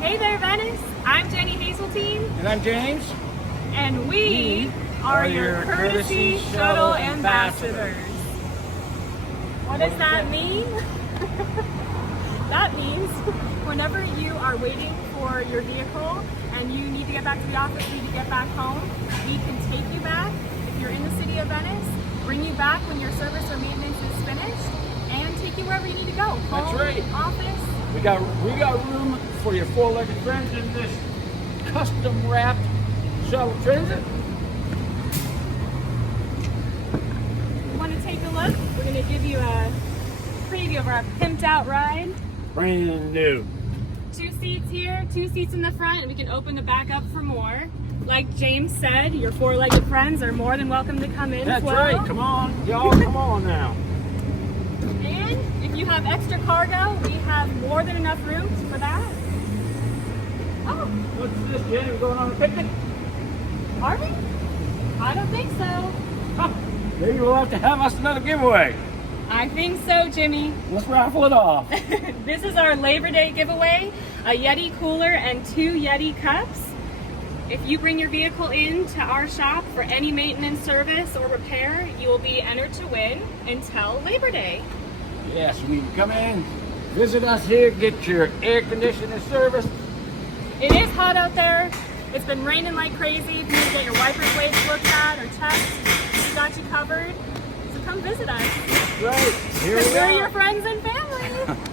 Hey there, Venice. I'm Jenny Hazeltine. And I'm James. And we are your Courtesy Shuttle Ambassadors. What does that mean? That means whenever you are waiting for your vehicle and you need to get back to the office, you need to get back home, we can take you back if you're in the city of Venice, bring you back when your service or maintenance is finished, and take you wherever you need to go. Home, That's right. Office. We got room for your four-legged friends in this custom wrapped shuttle transit. You want to take a look? We're going to give you a preview of our pimped out ride. Brand new. 2 seats here, 2 seats in the front, and we can open the back up for more. Like James said, your four-legged friends are more than welcome to come in as That's well. right. Come on, y'all. Come on now. And if you have extra cargo, we have more than enough room for that. Oh, What's this, Jen? We're going on a picnic? are we? I don't think so. Huh. Maybe we'll have to have us another giveaway. I think so, Jimmy. Let's raffle it off. This is our Labor Day giveaway, a Yeti cooler and 2 Yeti cups. If you bring your vehicle in to our shop for any maintenance service or repair, you will be entered to win until Labor Day. Yes, we can come in, visit us here, get your air conditioning serviced. It is hot out there. It's been raining like crazy. If you need to get your wiper blades looked at or checked, we got you covered. So come visit us. That's right. Here we We're are. your friends and family.